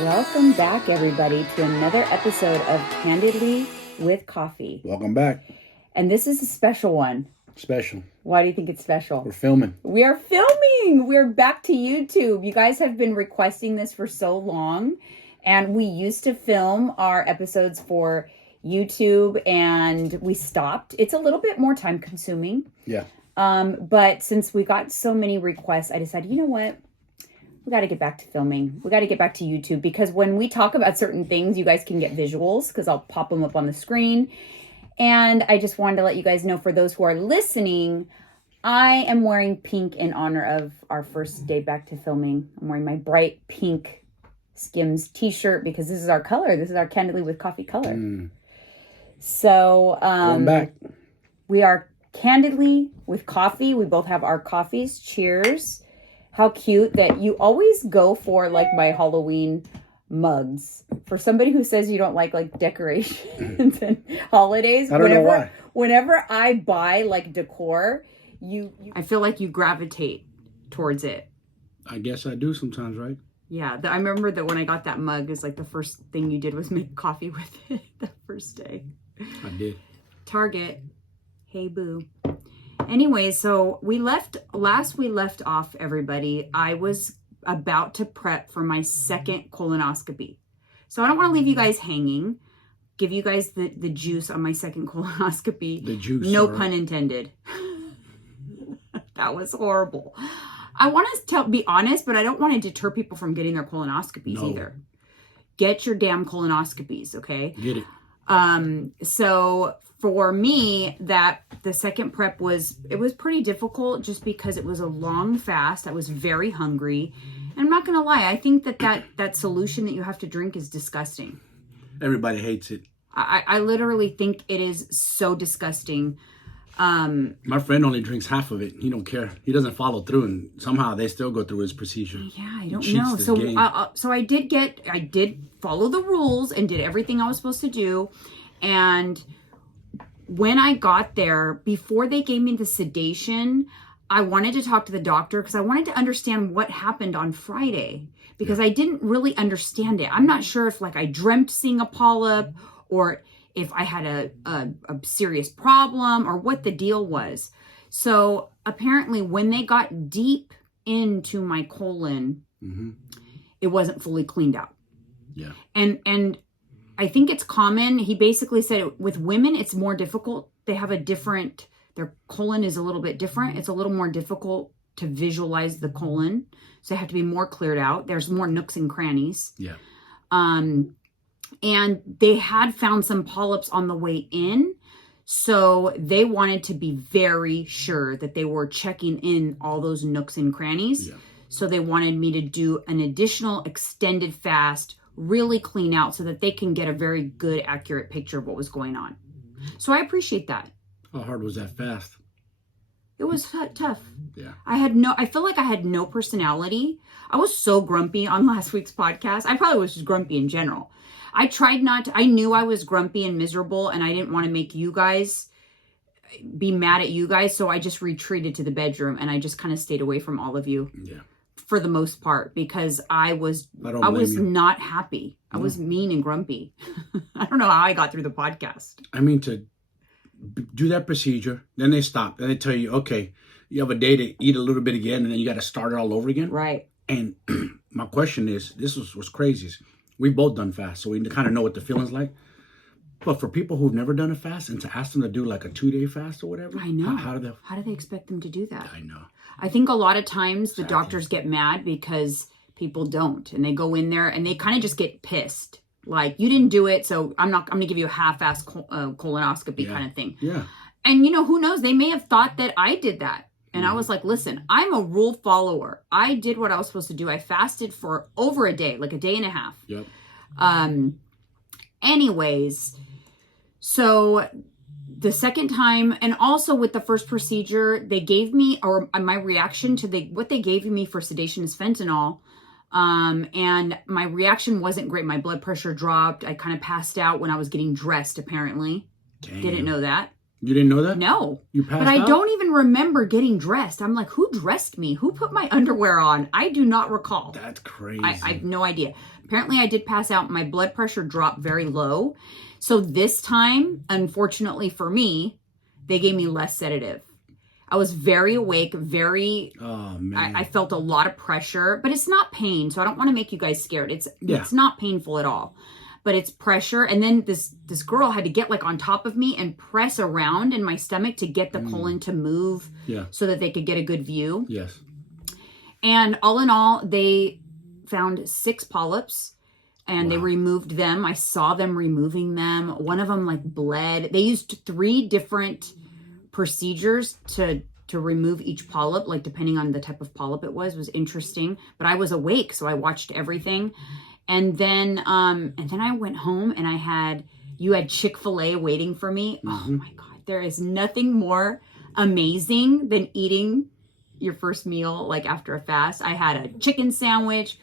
Welcome back, everybody, to another episode of Candidly with Coffee. Welcome back. And this is a special one. Special. Why do you think it's special? We're filming. We are filming. We're back to YouTube. You guys have been requesting this for so long. And we used to film our episodes for YouTube and we stopped. It's a little bit more time consuming. Yeah. But since we got so many requests, I decided, you know what? We got to get back to filming. We got to get back to YouTube because when we talk about certain things, you guys can get visuals because I'll pop them up on the screen. And I just wanted to let you guys know, for those who are listening, I am wearing pink in honor of our first day back to filming. I'm wearing my bright pink SKIMS t-shirt because this is our color. This is our Candidly with Coffee color. So Going back. We are Candidly with Coffee. We both have our coffees. Cheers. How cute that you always go for like my Halloween mugs. For somebody who says you don't like decorations and holidays, I don't know why. Whenever I buy like decor, I feel like you gravitate towards it. I guess I do sometimes, right? Yeah, I remember that when I got that mug, is like the first thing you did was make coffee with it the first day. I did. Target. Hey, boo. Anyway, so we left off, everybody. I was about to prep for my second colonoscopy. So I don't want to leave you guys hanging. Give you guys the juice on my second colonoscopy. The juice. No pun intended. That was horrible. I want to be honest, but I don't want to deter people from getting their colonoscopies either. Get your damn colonoscopies, okay? Get it. So for me, the second prep was pretty difficult just because it was a long fast. I was very hungry. And I'm not going to lie. I think that solution that you have to drink is disgusting. Everybody hates it. I literally think it is so disgusting. My friend only drinks half of it. He don't care. He doesn't follow through, and somehow they still go through his procedure. Yeah, I don't know. So I did follow the rules and did everything I was supposed to do. And when I got there, before they gave me the sedation, I wanted to talk to the doctor because I wanted to understand what happened on Friday because I didn't really understand it. I'm not sure if I dreamt seeing a polyp or if I had a serious problem or what the deal was. So apparently when they got deep into my colon, it wasn't fully cleaned out. Yeah. And I think it's common. He basically said with women, it's more difficult. They have their colon is a little bit different. It's a little more difficult to visualize the colon. So they have to be more cleared out. There's more nooks and crannies. Yeah. And they had found some polyps on the way in. So they wanted to be very sure that they were checking in all those nooks and crannies. Yeah. So they wanted me to do an additional extended fast, really clean out so that they can get a very good, accurate picture of what was going on. So I appreciate that. How hard was that fast? It was tough. Yeah. I feel like I had no personality. I was so grumpy on last week's podcast. I probably was just grumpy in general. I knew I was grumpy and miserable and I didn't want to make you guys be mad at you guys. So I just retreated to the bedroom and I just kind of stayed away from all of you. Yeah. For the most part, because I was not happy. I was mean and grumpy. I don't know how I got through the podcast. I mean, to do that procedure, then they stop. Then they tell you, okay, you have a day to eat a little bit again, and then you got to start it all over again. Right. And my question is, this was what's crazy. We've both done fast, so we kind of know what the feeling's like. But for people who've never done a fast and to ask them to do like a 2-day fast or whatever, I know. How do they expect them to do that? I know. I think a lot of times the doctors get mad because people don't, and they go in there and they kind of just get pissed. Like, you didn't do it, so I'm going to give you a half-ass colonoscopy kind of thing. Yeah. And who knows? They may have thought that I did that. And I was like, listen, I'm a rule follower. I did what I was supposed to do. I fasted for over a day, like a day and a half. Yep. Anyways, so the second time, and also with the first procedure, they gave me, or my reaction to what they gave me for sedation is fentanyl. And my reaction wasn't great. My blood pressure dropped. I kind of passed out when I was getting dressed, apparently. Damn. Didn't know that. You didn't know that? No. You passed But I out? don't even remember getting dressed. I'm like, who dressed me? Who put my underwear on? I do not recall. That's crazy. I have no idea. Apparently I did pass out. My blood pressure dropped very low. So this time, unfortunately for me, they gave me less sedative. I was very awake, Oh, man. I felt a lot of pressure, but it's not pain. So I don't want to make you guys scared. It's not painful at all, but it's pressure. And then this girl had to get like on top of me and press around in my stomach to get the colon to move so that they could get a good view. Yes. And all in all, they found 6 polyps and they removed them. I saw them removing them. One of them like bled. They used 3 different procedures to remove each polyp, like depending on the type of polyp it was interesting. But I was awake, so I watched everything. And then I went home and you had Chick-fil-A waiting for me. Oh my God, there is nothing more amazing than eating your first meal like after a fast. I had a chicken sandwich,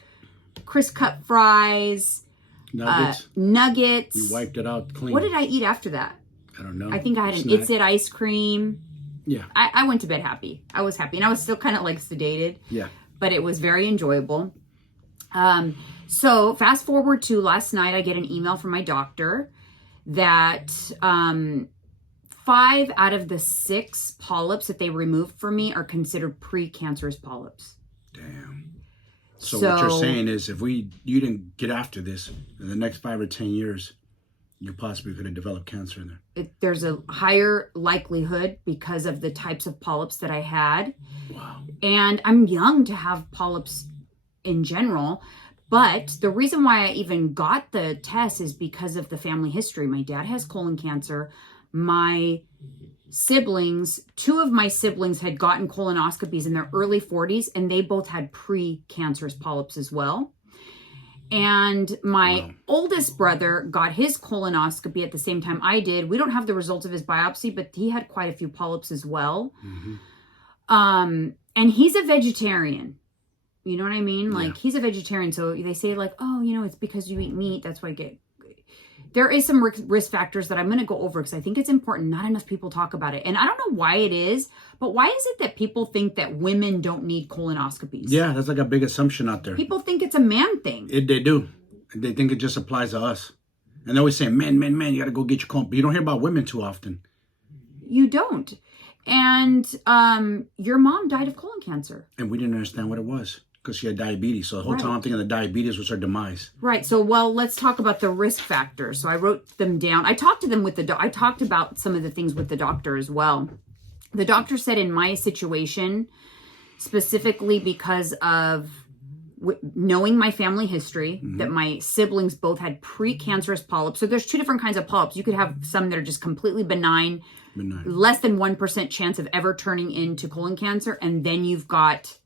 crisp cut fries, nuggets. You wiped it out clean. What did I eat after that? I don't know. I think I had an It's It ice cream. Yeah. I went to bed happy. I was happy. And I was still kind of like sedated. Yeah. But it was very enjoyable. So fast forward to last night, I get an email from my doctor that 5 out of the 6 polyps that they removed for me are considered precancerous polyps. Damn. So what you're saying is if you didn't get after this in the next 5 or 10 years, you possibly could have developed cancer in there. There's a higher likelihood because of the types of polyps that I had. Wow. And I'm young to have polyps in general. But the reason why I even got the test is because of the family history. My dad has colon cancer. My siblings, 2 of my siblings had gotten colonoscopies in their early 40s, and they both had precancerous polyps as well. And my oldest brother got his colonoscopy at the same time I did. We don't have the results of his biopsy, but he had quite a few polyps as well. And he's a vegetarian. You know what I mean? Like he's a vegetarian. So they say like, oh, it's because you eat meat. That's why I get. There is some risk factors that I'm going to go over because I think it's important. Not enough people talk about it. And I don't know why it is, but why is it that people think that women don't need colonoscopies? Yeah, that's like a big assumption out there. People think it's a man thing. They do. They think it just applies to us. And they always say, men, you got to go get your colon. But you don't hear about women too often. You don't. And your mom died of colon cancer. And we didn't understand what it was. Because she had diabetes. So the whole time I'm thinking the diabetes was her demise. Right. So, let's talk about the risk factors. So I wrote them down. I talked to them I talked about some of the things with the doctor as well. The doctor said in my situation, specifically because of knowing my family history, that my siblings both had precancerous polyps. So there's 2 different kinds of polyps. You could have some that are just completely benign. Less than 1% chance of ever turning into colon cancer. And then you've got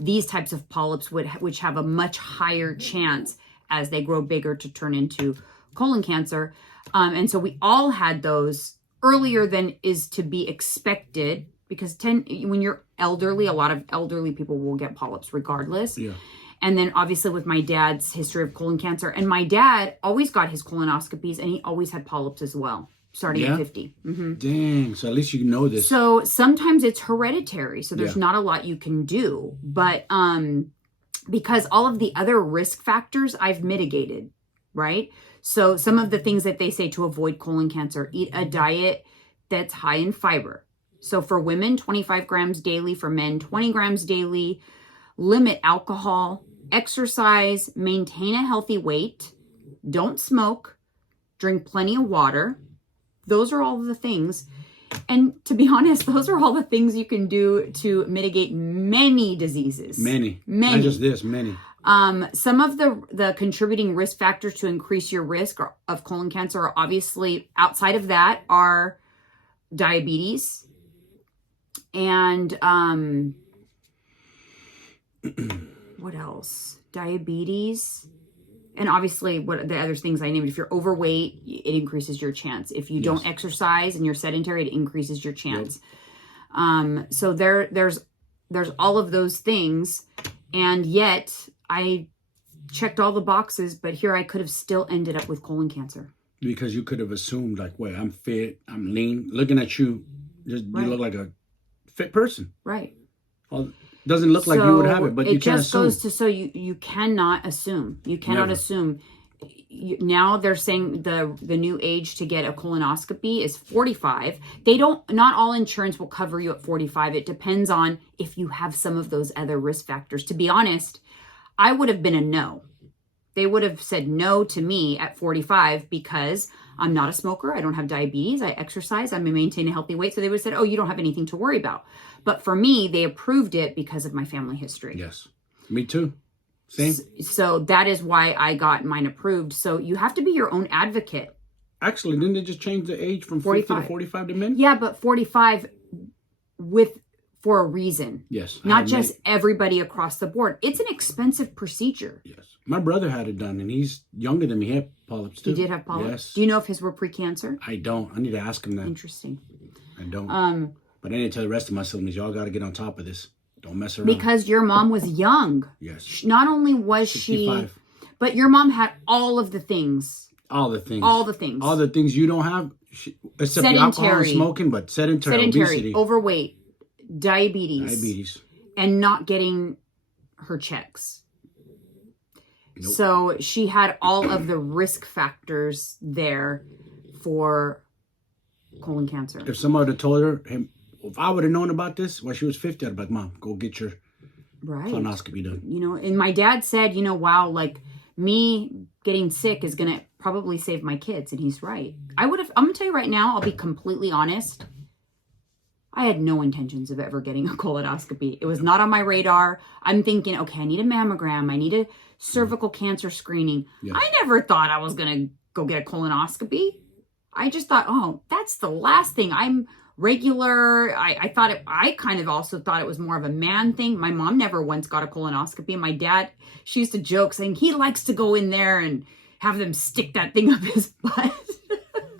these types of polyps which have a much higher chance as they grow bigger to turn into colon cancer. And so we all had those earlier than is to be expected because when you're elderly, a lot of elderly people will get polyps regardless. Yeah. And then obviously with my dad's history of colon cancer, and my dad always got his colonoscopies and he always had polyps as well. Starting at 50. Dang. So at least you know this. So sometimes it's hereditary. So there's not a lot you can do. But because all of the other risk factors I've mitigated, right? So some of the things that they say to avoid colon cancer, eat a diet that's high in fiber. So for women, 25 grams daily. For men, 20 grams daily. Limit alcohol, exercise, maintain a healthy weight. Don't smoke. Drink plenty of water. Those are all the things. And to be honest, those are all the things you can do to mitigate many diseases. Many. Not just this, many. Some of the contributing risk factors to increase your risk of colon cancer are obviously outside of that are diabetes and what else? Diabetes. And obviously, what the other things I named, if you're overweight, it increases your chance. If you don't exercise and you're sedentary, it increases your chance. So there's all of those things. And yet, I checked all the boxes, but here I could have still ended up with colon cancer. Because you could have assumed, like, wait, I'm fit, I'm lean. Looking at you, you look like a fit person. Right. Doesn't look like you would have it, but you can't assume. It just goes to you cannot assume. You cannot assume. Now they're saying the new age to get a colonoscopy is 45. Not all insurance will cover you at 45. It depends on if you have some of those other risk factors. To be honest, I would have been a no. They would have said no to me at 45 because I'm not a smoker. I don't have diabetes. I exercise. I maintain a healthy weight. So they would have said, oh, you don't have anything to worry about. But for me, they approved it because of my family history. Yes. Me too. Same. So that is why I got mine approved. So you have to be your own advocate. Actually, didn't they just change the age from 50 to 45 to men? Yeah, but 45 for a reason. Yes. Not just everybody across the board. It's an expensive procedure. Yes. My brother had it done, and he's younger than me. He had polyps too. He did have polyps? Yes. Do you know if his were precancer? I don't. I need to ask him that. Interesting. I don't. But I need to tell the rest of my siblings, y'all got to get on top of this. Don't mess around. Because your mom was young. Yes. Not only was 65. she, but your mom had all of the things. All the things. All the things. All the things you don't have, except the alcohol and smoking, but sedentary, obesity. Overweight, diabetes. And not getting her checks. Nope. So she had all of the risk factors there for colon cancer. If somebody had told her, hey, if I would have known about this when she was 50, I'd be like, Mom, go get your colonoscopy done. You know, and my dad said, wow, like me getting sick is going to probably save my kids. And he's right. I'm going to tell you right now, I'll be completely honest. I had no intentions of ever getting a colonoscopy. It was not on my radar. I'm thinking, okay, I need a mammogram. I need a cervical cancer screening. Yes. I never thought I was going to go get a colonoscopy. I just thought, oh, that's the last thing. I'm regular. I kind of also thought it was more of a man thing. My mom never once got a colonoscopy. My dad, she used to joke saying he likes to go in there and have them stick that thing up his butt.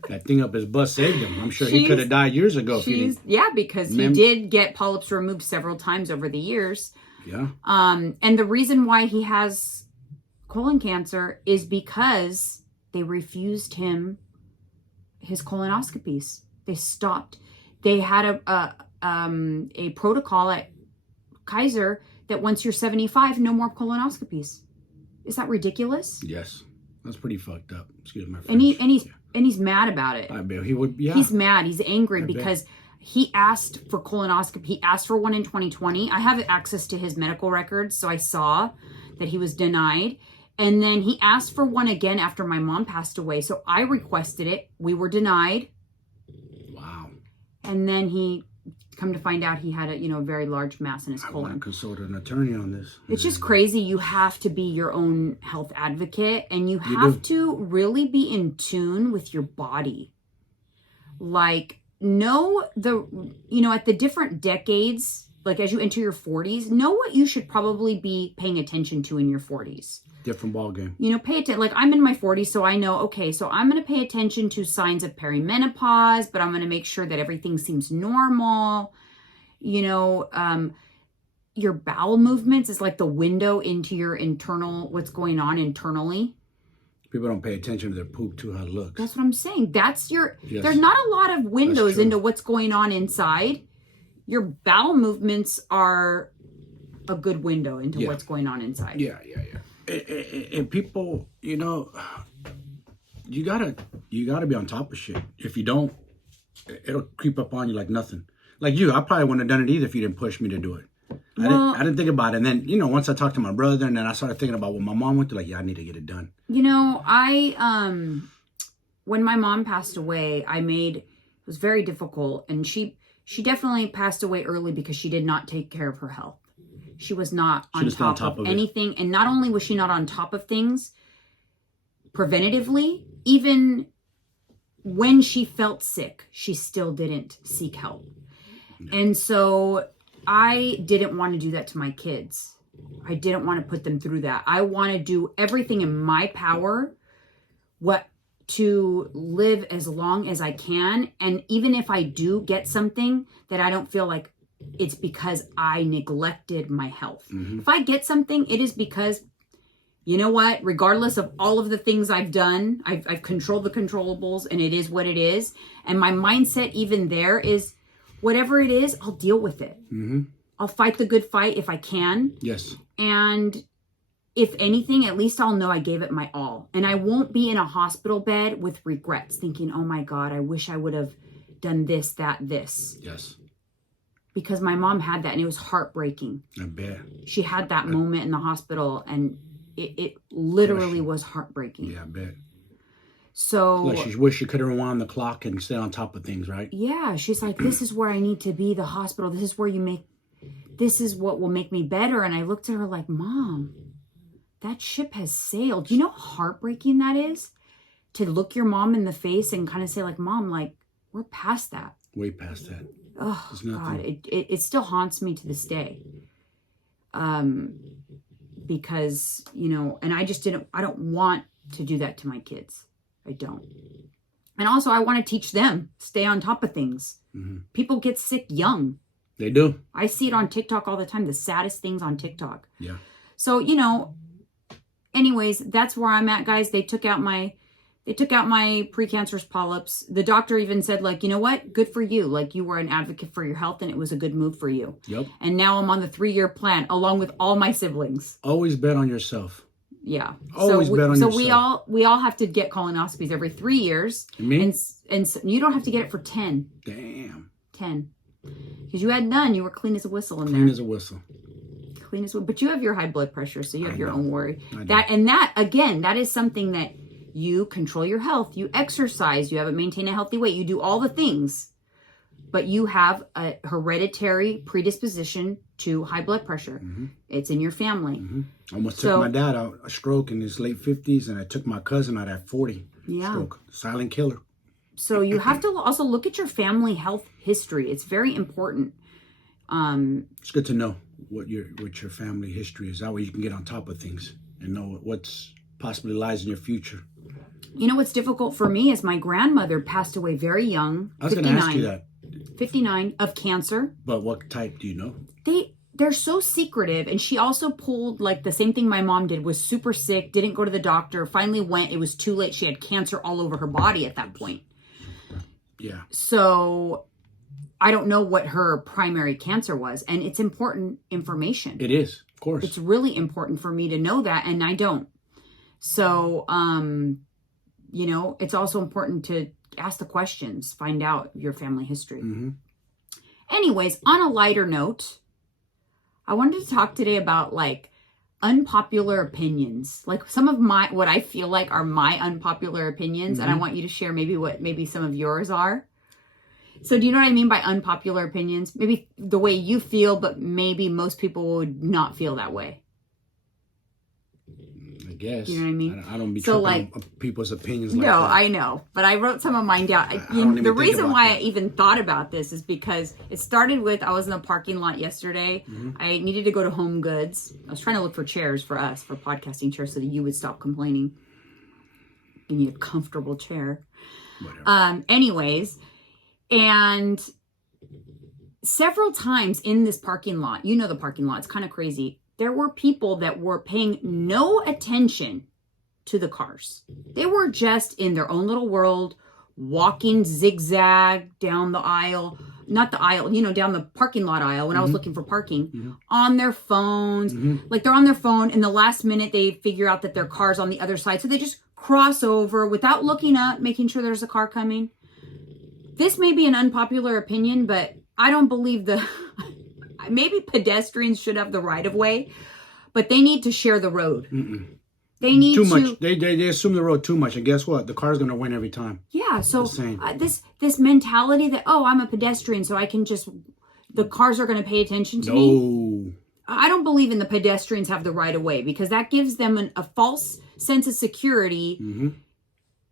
That thing up his butt saved him. I'm sure he could have died years ago. Because he did get polyps removed several times over the years. Yeah. And the reason why he has colon cancer is because they refused him his colonoscopies. They stopped. They had a protocol at Kaiser that once you're 75, no more colonoscopies. Is that ridiculous? Yes, that's pretty fucked up. Excuse my French. And he's mad about it. I bet he would. Yeah, he's mad. He's angry because he asked for colonoscopy. He asked for one in 2020. I have access to his medical records, so I saw that he was denied. And then he asked for one again after my mom passed away. So I requested it. We were denied. Wow. And then he, come to find out, he had a very large mass in his colon. I want to consult an attorney on this. It's just crazy. You have to be your own health advocate, and you have to really be in tune with your body. Like, know at the different decades, like as you enter your 40s, know what you should probably be paying attention to in your 40s. Different ball game. Pay attention. Like I'm in my 40s, so I know, okay, so I'm going to pay attention to signs of perimenopause, but I'm going to make sure that everything seems normal. Your bowel movements is like the window into your what's going on internally. People don't pay attention to their poop too, how it looks. That's what I'm saying. There's not a lot of windows into what's going on inside. Your bowel movements are a good window into what's going on inside. Yeah. And people, you gotta be on top of shit. If you don't, it'll creep up on you like nothing. Like you, I probably wouldn't have done it either if you didn't push me to do it. I didn't think about it. And then, once I talked to my brother and then I started thinking about what my mom went through, like, yeah, I need to get it done. When my mom passed away, it was very difficult. And she definitely passed away early because she did not take care of her health. She was not on top of anything. And not only was she not on top of things preventatively, even when she felt sick, she still didn't seek help. No. And so I didn't want to do that to my kids. I didn't want to put them through that. I want to do everything in my power to live as long as I can. And even if I do get something, that I don't feel like it's because I neglected my health. Mm-hmm. If I get something, it is because, you know what, regardless of all of the things I've done, I've controlled the controllables, and it is what it is. And my mindset even there is, whatever it is, I'll deal with it. Mm-hmm. I'll fight the good fight if I can. Yes. And if anything, at least I'll know I gave it my all. And I won't be in a hospital bed with regrets, thinking, oh my God, I wish I would have done this, that, this. Yes. Because my mom had that, and it was heartbreaking. I bet. She had that moment in the hospital, and it literally was heartbreaking. Yeah, I bet. So Like she wished she could have rewound the clock and stay on top of things, right? yeah, she's like, this is where I need to be, the hospital. This is where this is what will make me better. And I looked at her like, Mom, that ship has sailed. Do you know how heartbreaking that is? To look your mom in the face and kind of say like, Mom, like, we're past that. Way past that. Oh, God, it still haunts me to this day. Because, you know, and I don't want to do that to my kids. I don't. And also I want to teach them, stay on top of things. Mm-hmm. People get sick young. They do. I see it on TikTok all the time, the saddest things on TikTok. Yeah. So, you know, anyways, that's where I'm at, guys. They took out my precancerous polyps. The doctor even said, like, you know what? Good for you. Like, you were an advocate for your health and it was a good move for you. Yep. And now I'm on the 3-year plan along with all my siblings. Always bet on yourself. Yeah. Always bet on yourself. So we all have to get colonoscopies every 3 years. Me? And so you don't have to get it for 10. Damn. 10. Because you had none. You were clean as a whistle in there. Clean as a whistle. Clean as a whistle. But you have your high blood pressure, so you have your own worry. I That, again, that is something that you control your health. You exercise. You have to maintain a healthy weight. You do all the things. But you have a hereditary predisposition to high blood pressure. Mm-hmm. It's in your family. Mm-hmm. Almost took my dad out, a stroke in his late 50s, and I took my cousin out at 40. Yeah. Stroke. Silent killer. So you have to also look at your family health history. It's very important. It's good to know what your family history is. That way you can get on top of things and know what's possibly lies in your future. You know what's difficult for me is my grandmother passed away very young. I was going to ask you that. 59 of cancer. But what type do you know? They're so secretive, and she also pulled like the same thing my mom did, was super sick, didn't go to the doctor, finally went, it was too late. She had cancer all over her body at that point. Yeah. So I don't know what her primary cancer was, and it's important information. It is, of course. It's really important for me to know that, and I don't. So, you know, it's also important to ask the questions, find out your family history. Mm-hmm. Anyways, on a lighter note, I wanted to talk today about like unpopular opinions, like some of what I feel like are my unpopular opinions. Mm-hmm. And I want you to share maybe some of yours are. So do you know what I mean by unpopular opinions? Maybe the way you feel, but maybe most people would not feel that way. I guess. You know what I mean? I don't be so tripping on people's opinions like no, that. I know. But I wrote some of mine down. The reason why I even thought about this is because it started with, I was in the parking lot yesterday. Mm-hmm. I needed to go to Home Goods. I was trying to look for chairs for us, for podcasting chairs, so that you would stop complaining. You need a comfortable chair. Whatever. Anyways, and several times in this parking lot, you know the parking lot, it's kind of crazy. There were people that were paying no attention to the cars. They were just in their own little world, walking zigzag down the aisle, not the aisle, you know, down the parking lot aisle when I was looking for parking, on their phones. Like they're on their phone, and the last minute they figure out that their car's on the other side. So they just cross over without looking up, making sure there's a car coming. This may be an unpopular opinion, but I don't believe maybe pedestrians should have the right of way, but they need to share the road. They need too much. They assume the road too much, and guess what? The car's gonna win every time. Yeah. So this mentality that, oh, I'm a pedestrian, so I can just, the cars are gonna pay attention to me. I don't believe in the pedestrians have the right of way, because that gives them a false sense of security,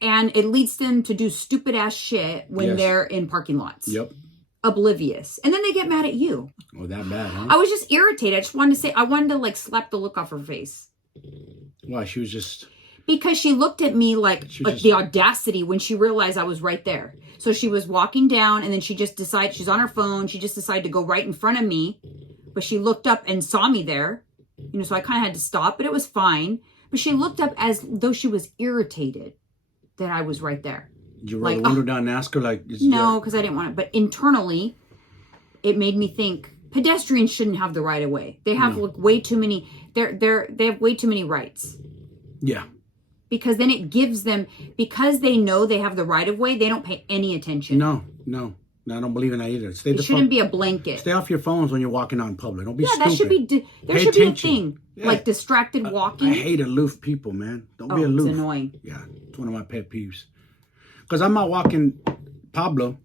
and it leads them to do stupid ass shit when they're in parking lots. Yep. Oblivious. And then they get mad at you. Oh, that bad, huh? I was just irritated. I wanted to like slap the look off her face. Why? She was just... Because she looked at me like the audacity when she realized I was right there. So she was walking down, and then she just decided, she's on her phone, she just decided to go right in front of me. But she looked up and saw me there. You know, so I kind of had to stop, but it was fine. But she looked up as though she was irritated that I was right there. Did you roll the window down and ask her, like... No, because I didn't want it. But internally, it made me think, pedestrians shouldn't have the right of way. They have like way too many. They have way too many rights. Yeah. Because then it gives them, because they know they have the right of way, they don't pay any attention. No, I don't believe in that either. It shouldn't be a blanket. Stay off your phones when you're walking out in public. Don't be stupid. That should be. There should be a thing like distracted walking. I hate aloof people, man. Don't be aloof. It's annoying. Yeah, it's one of my pet peeves. Because I'm out walking Pablo,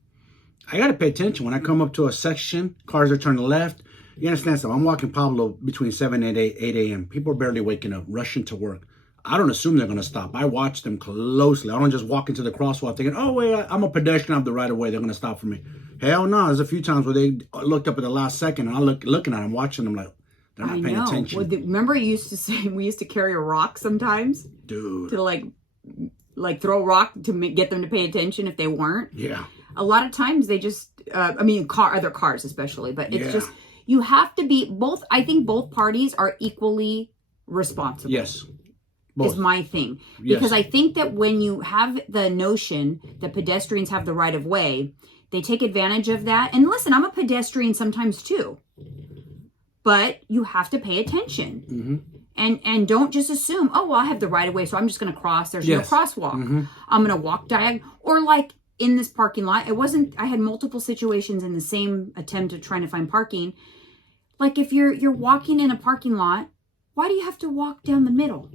I gotta pay attention when I come up to a section. Cars are turning left. You understand something? I'm walking Pablo between 7 and 8 a.m. People are barely waking up, rushing to work. I don't assume they're going to stop. I watch them closely. I don't just walk into the crosswalk thinking, oh, wait, I'm a pedestrian. I have the right of way. They're going to stop for me. Hell no. There's a few times where they looked up at the last second and I looking at them, watching them like, they're not paying attention. Well, remember you used to say we used to carry a rock sometimes? Dude. To like throw a rock to get them to pay attention if they weren't? Yeah. A lot of times they just, other cars especially, but it's just, you have to be I think both parties are equally responsible. Yes. Both. Is my thing. Because I think that when you have the notion that pedestrians have the right of way, they take advantage of that. And listen, I'm a pedestrian sometimes too. But you have to pay attention. And don't just assume, oh, well, I have the right of way, so I'm just going to cross. There's no crosswalk. I'm going to walk diagonal. Or like in this parking lot, I had multiple situations in the same attempt of trying to find parking. Like if you're walking in a parking lot, why do you have to walk down the middle?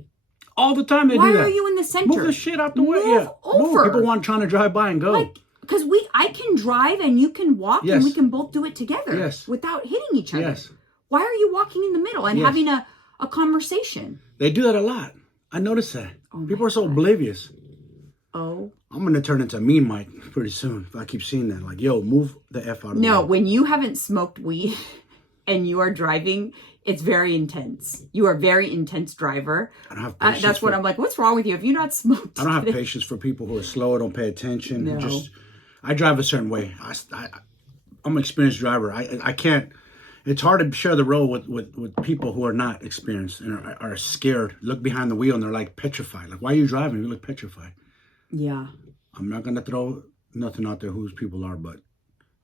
All the time they do that. Why are you in the center? Move the shit out the way. Move over. People want trying to drive by and go. Because I can drive and you can walk and we can both do it together. Yes. Without hitting each other. Yes. Why are you walking in the middle and having a conversation? They do that a lot. I notice that. People are so oblivious. Oh. I'm going to turn into a meme mic pretty soon if I keep seeing that. Like, yo, move the F out of the way. No, when you haven't smoked weed and you are driving, it's very intense. You are a very intense driver. I don't have patience. That's what I'm like, what's wrong with you? Have you not smoked? I don't have patience for people who are slow, don't pay attention. No. I drive a certain way. I'm an experienced driver. I can't. It's hard to share the road with people who are not experienced and are scared. Look behind the wheel and they're like petrified. Like, why are you driving? You look petrified. Yeah. I'm not going to throw nothing out there whose people are, but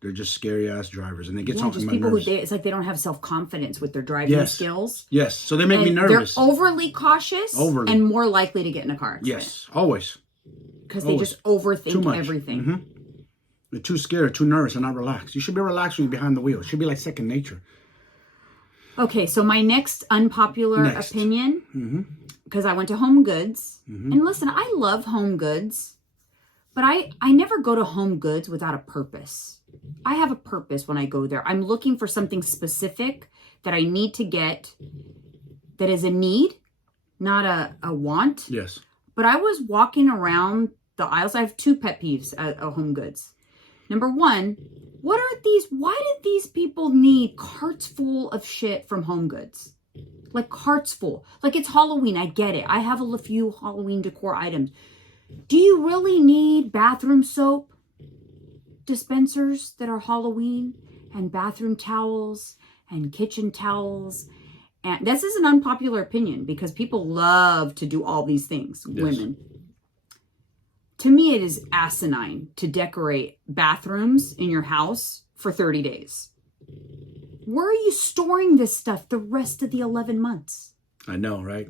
they're just scary ass drivers, and they get something. Just people nerves. It's like they don't have self-confidence with their driving skills. Yes, so they make me nervous. They're overly cautious, and more likely to get in a car accident. Yes, always. Because they just overthink everything. They're too scared, too nervous, and not relaxed. You should be relaxed when you're behind the wheel. It should be like second nature. Okay, so my next unpopular opinion, because I went to Home Goods, and listen, I love Home Goods, but I never go to Home Goods without a purpose. I have a purpose when I go there. I'm looking for something specific that I need to get that is a need, not a want. Yes. But I was walking around the aisles. I have two pet peeves at Home Goods. Number one, why did these people need carts full of shit from Home Goods? Like carts full. Like it's Halloween. I get it. I have a few Halloween decor items. Do you really need bathroom soap dispensers that are Halloween, and bathroom towels and kitchen towels? And this is an unpopular opinion because people love to do all these things, women. To me, it is asinine to decorate bathrooms in your house for 30 days. Where are you storing this stuff the rest of the 11 months? I know, right?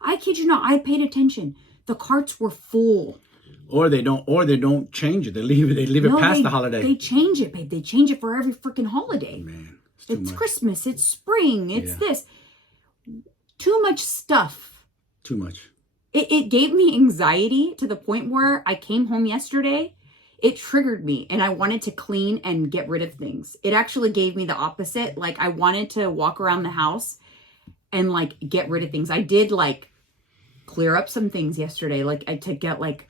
I kid you not. I paid attention. The carts were full. Or they don't change it. They leave it past the holiday. They change it, babe. They change it for every freaking holiday. Man, it's Christmas. It's spring. It's this. Too much stuff. Too much. It gave me anxiety to the point where I came home yesterday. It triggered me and I wanted to clean and get rid of things. It actually gave me the opposite. Like I wanted to walk around the house and like get rid of things. I did like clear up some things yesterday. Like to get like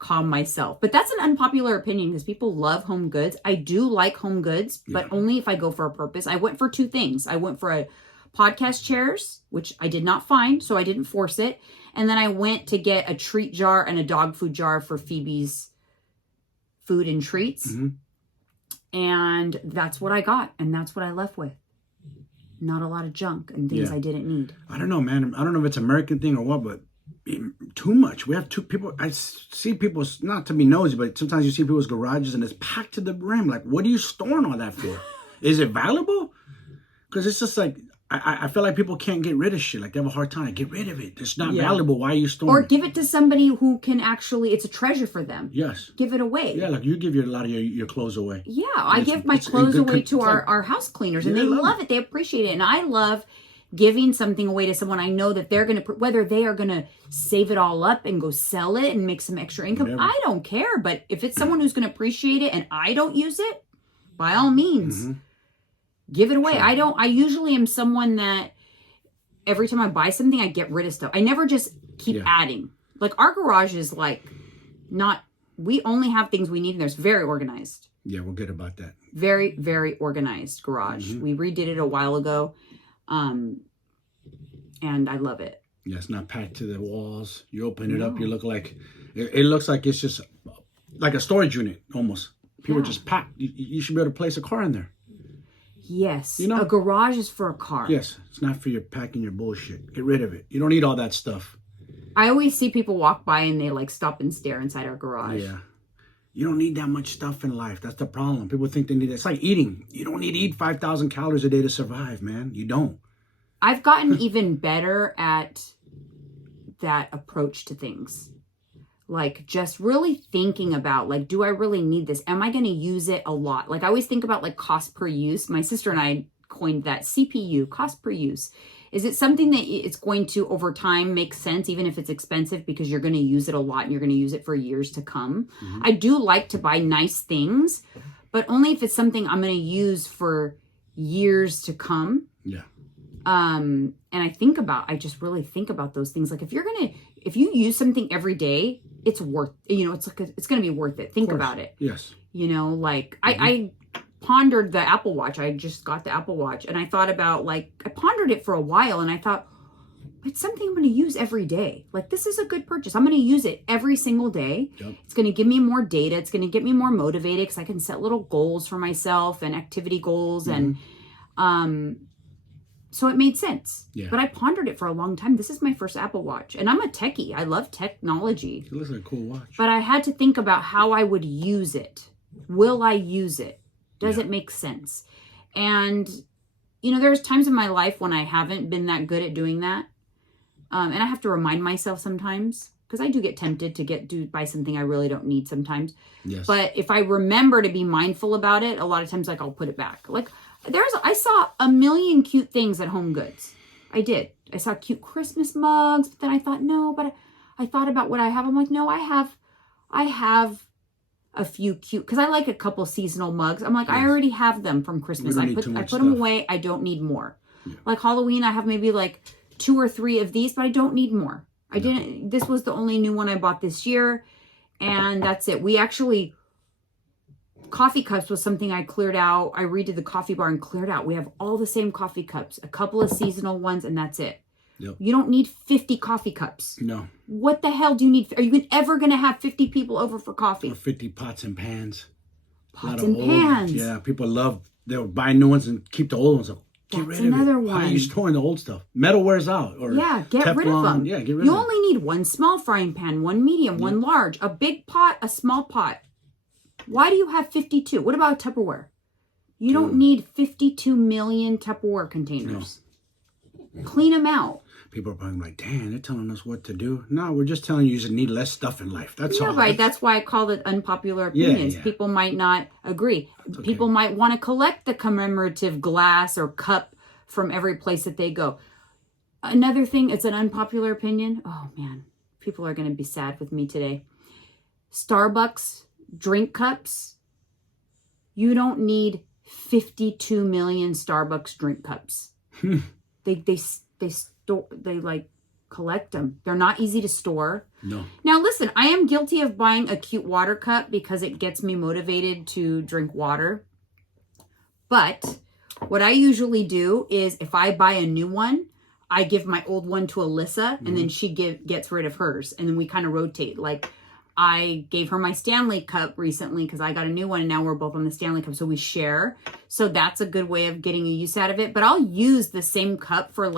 calm myself. But that's an unpopular opinion because people love Home Goods. I do like Home Goods, but only if I go for a purpose. I went for two things. I went for a podcast chairs, which I did not find, so I didn't force it. And then I went to get a treat jar and a dog food jar for Phoebe's food and treats. And that's what I got. And that's what I left with. Not a lot of junk and things I didn't need. I don't know, man. I don't know if it's an American thing or what, but too much. We have two people. I see people, not to be nosy, but sometimes you see people's garages and it's packed to the brim. Like, what are you storing all that for? Is it valuable? Because it's just like, I feel like people can't get rid of shit. Like they have a hard time. Get rid of it. It's not valuable. Why are you storing Or it? give it to somebody who can actually, it's a treasure for them. Yes. Give it away. Yeah, like you give a lot of your clothes away. Yeah, I give my clothes away to our house cleaners, and Yeah, they they love love it. They appreciate it. And I love giving something away to someone I know that they're going to, whether they are going to save it all up and go sell it and make some extra income. Whatever. I don't care. But if it's someone who's going to appreciate it and I don't use it, by all means, give it away. Sure. I usually am someone that every time I buy something, I get rid of stuff. I never just keep adding. Like our garage is like we only have things we need in there. It's very organized. Yeah, we're good about that. Very, very organized garage. We redid it a while ago. And I love it. Yeah, it's not packed to the walls. You open it up, you look like, it looks like it's just like a storage unit almost. People just pack. You should be able to place a car in there. Yes. You know? A garage is for a car. Yes. It's not for your packing your bullshit. Get rid of it. You don't need all that stuff. I always see people walk by and they like stop and stare inside our garage. Yeah. You don't need that much stuff in life. That's the problem. People think they need it. It's like eating. You don't need to eat 5,000 calories a day to survive, man. You don't. I've gotten even better at that approach to things. Like just really thinking about like, do I really need this? Am I going to use it a lot? Like I always think about like cost per use. My sister and I coined that CPU, cost per use. Is it something that it's going to over time make sense, even if it's expensive, because you're going to use it a lot and you're going to use it for years to come? I do like to buy nice things, but only if it's something I'm going to use for years to come. Yeah. And I just really think about those things. Like if you use something every day, it's worth, it's going to be worth it. Think about it. Yes. Like I pondered the Apple Watch. I just got the Apple Watch and I thought about I pondered it for a while and I thought, it's something I'm going to use every day. Like this is a good purchase. I'm going to use it every single day. Yep. It's going to give me more data. It's going to get me more motivated because I can set little goals for myself and activity goals. And, so it made sense. Yeah. But I pondered it for a long time. This is my first Apple Watch. And I'm a techie. I love technology. It looks like a cool watch. But I had to think about how I would use it. Will I use it? Does it make sense? And, there's times in my life when I haven't been that good at doing that. And I have to remind myself sometimes. Because I do get tempted to buy something I really don't need sometimes. Yes. But if I remember to be mindful about it, a lot of times I'll put it back. I saw a million cute things at Home Goods. I did. I saw cute Christmas mugs, but then I thought, no, but I thought about what I have. I'm like, no, I have a few cute, because I like a couple seasonal mugs. I'm like, I already have them from Christmas. I put them away. I don't need more. Yeah. Like Halloween, I have maybe 2 or 3 of these, but I don't need more. This was the only new one I bought this year. And that's it. Coffee cups was something I cleared out. I redid the coffee bar and cleared out. We have all the same coffee cups, a couple of seasonal ones, and that's it. Yep. You don't need 50 coffee cups. No. What the hell do you need? Are you ever going to have 50 people over for coffee? Or 50 pots and pans. Pots and pans. Yeah, people they'll buy new ones and keep the old ones. Get rid of it. Another one. Why are you storing the old stuff? Metal wears out. Or get Teflon. Rid of them. Yeah, get rid of them. You only need one small frying pan, one medium, one large, a big pot, a small pot. Why do you have 52? What about Tupperware? You don't need 52 million Tupperware containers. No. Clean them out. People are probably like, damn, they're telling us what to do. No, we're just telling you just need less stuff in life. That's all. Right. That's why I call it unpopular opinions. Yeah. People might not agree. Okay. People might want to collect the commemorative glass or cup from every place that they go. Another thing, it's an unpopular opinion. Oh, man. People are going to be sad with me today. Starbucks drink cups. You don't need 52 million Starbucks drink cups. They collect them. They're not easy to store. No. Now listen, I am guilty of buying a cute water cup because it gets me motivated to drink water. But what I usually do is if I buy a new one, I give my old one to Alyssa and then she gets rid of hers. And then we kind of rotate. I gave her my Stanley cup recently because I got a new one and now we're both on the Stanley cup. So we share. So that's a good way of getting a use out of it. But I'll use the same cup for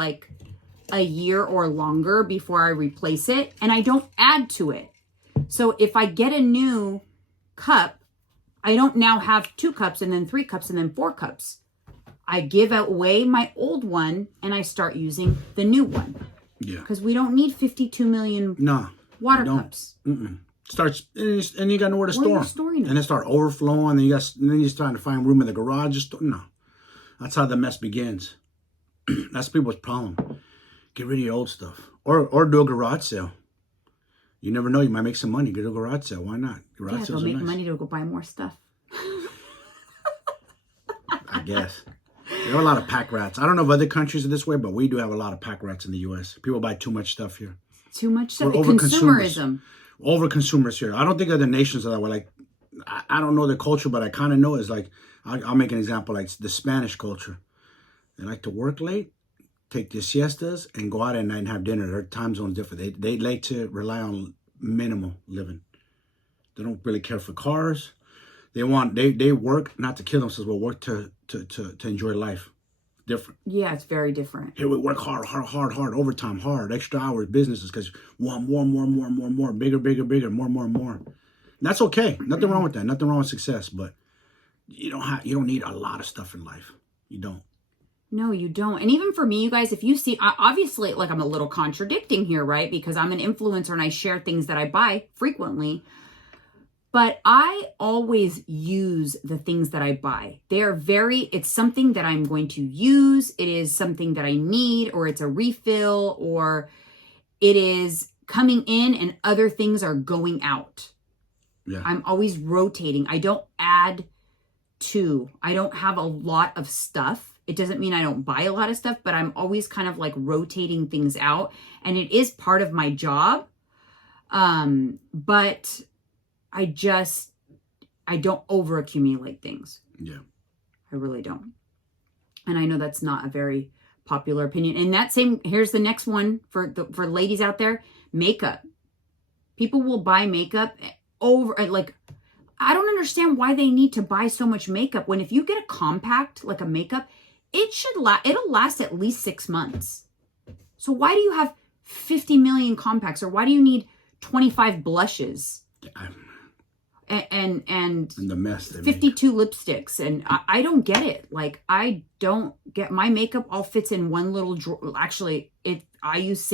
a year or longer before I replace it. And I don't add to it. So if I get a new cup, I don't now have 2 cups and then 3 cups and then 4 cups. I give away my old one and I start using the new one. Yeah. Because we don't need 52 million water cups. Starts and you got nowhere to store them. Storing them? And they start overflowing. And then you're trying to find room in the garage. No, that's how the mess begins. That's people's problem. Get rid of your old stuff, or do a garage sale. You never know. You might make some money. Get a garage sale. Why not? Garage sales they'll make nice. money to go buy more stuff. I guess. There are a lot of pack rats. I don't know if other countries are this way, but we do have a lot of pack rats in the U.S. People buy too much stuff here. Too much stuff. We're Consumerism. Over consumers here. I don't think other nations are that way. Like, I don't know the culture, but I kind of know it's like, I'll make an example, like the Spanish culture. They like to work late, take their siestas, and go out at night and have dinner. Their time zone's different. They like to rely on minimal living. They don't really care for cars. They work not to kill themselves, but work to enjoy life. Different. Yeah, it's very different. Here we work hard, overtime, hard, extra hours, businesses, because we want more, bigger, more. And that's okay. Nothing wrong with that. Nothing wrong with success, but you don't need a lot of stuff in life. You don't. No, you don't. And even for me, you guys, if you see, obviously, like I'm a little contradicting here, right? Because I'm an influencer and I share things that I buy frequently. But I always use the things that I buy. It's something that I'm going to use. It is something that I need, or it's a refill, or it is coming in and other things are going out. Yeah. I'm always rotating. I don't add to. I don't have a lot of stuff. It doesn't mean I don't buy a lot of stuff, but I'm always kind of like rotating things out. And it is part of my job. But I don't over accumulate things. Yeah. I really don't. And I know that's not a very popular opinion. And here's the next one for ladies out there, makeup. People will buy makeup over, like, I don't understand why they need to buy so much makeup when if you get a compact, like a makeup, it'll last at least 6 months. So why do you have 50 million compacts, or why do you need 25 blushes? And the mess 52 lipsticks, and I don't get it. Like, I don't get, my makeup all fits in one little drawer. Actually, I use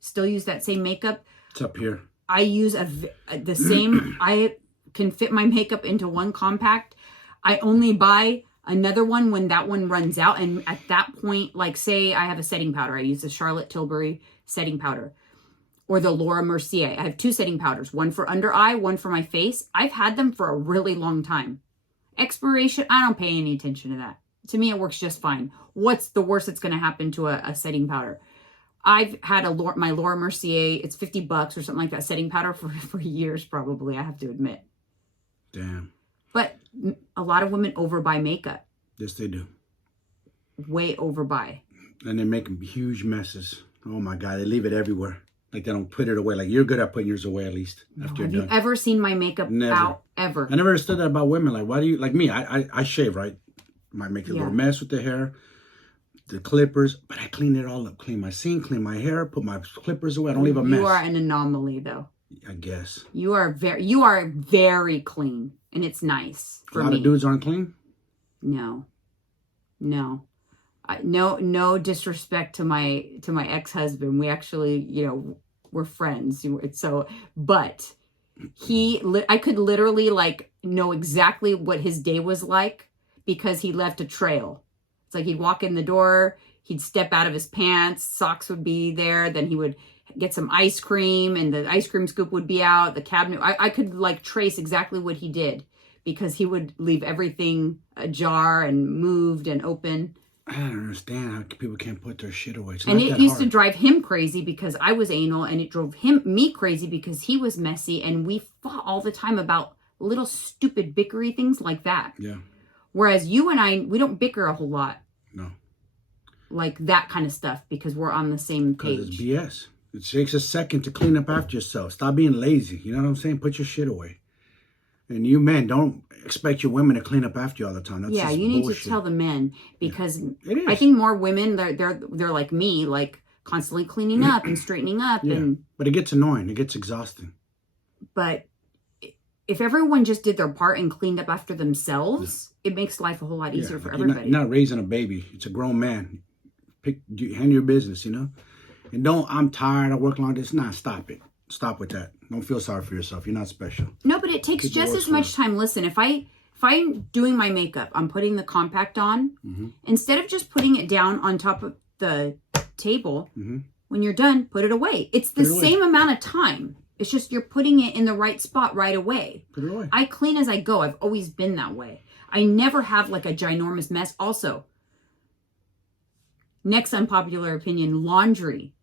still use that same makeup. It's up here. I use the same. I can fit my makeup into one compact. I only buy another one when that one runs out, and at that point, like, say I have a setting powder, I use the Charlotte Tilbury setting powder. Or the Laura Mercier. I have 2 setting powders, one for under eye, one for my face. I've had them for a really long time. Expiration, I don't pay any attention to that. To me, it works just fine. What's the worst that's going to happen to a setting powder? I've had my Laura Mercier, it's $50 or something like that, setting powder for years probably, I have to admit. Damn. But a lot of women overbuy makeup. Yes, they do. Way overbuy. And they make huge messes. Oh my God, they leave it everywhere. Like, they don't put it away. Like, you're good at putting yours away, at least, after Have you're you done. ever seen my makeup out? Ever. I never understood that about women. Like, why do you, like me, I shave, right? Might make a little mess with the hair, the clippers, but I clean it all up. Clean my sink, clean my hair, put my clippers away. I don't leave a mess. You are an anomaly, though. I guess. You are very clean, and it's nice for me. A lot of dudes aren't clean? No. No disrespect to my ex-husband. We actually, we're friends. So, but I could literally like know exactly what his day was like because he left a trail. It's like he'd walk in the door, he'd step out of his pants, socks would be there, then he would get some ice cream and the ice cream scoop would be out, the cabinet. I could like trace exactly what he did because he would leave everything ajar and moved and open. I don't understand how people can't put their shit away. And it used to drive him crazy because I was anal, and it drove me crazy because he was messy, and we fought all the time about little stupid bickery things like that. Yeah. Whereas you and I, we don't bicker a whole lot. No. Like that kind of stuff because we're on the same page. Because it's BS. It takes a second to clean up after yourself. Stop being lazy. You know what I'm saying? Put your shit away. And you men, don't expect your women to clean up after you all the time. That's you need to tell the men because I think more women they're like me, like constantly cleaning up and straightening up. Yeah. But it gets annoying. It gets exhausting. But if everyone just did their part and cleaned up after themselves, it makes life a whole lot easier for Like everybody. you're not raising a baby. It's a grown man. Handle your business, you know? And I'm tired, I work long this. Nah, stop it. Stop with that. Don't feel sorry for yourself. You're not special. No, but it takes just as much time. Listen, if I'm doing my makeup, I'm putting the compact on. Instead of just putting it down on top of the table, when you're done, put it away. It's the same amount of time. It's just you're putting it in the right spot right away. Put it away. I clean as I go. I've always been that way. I never have like a ginormous mess. Also, next unpopular opinion, laundry.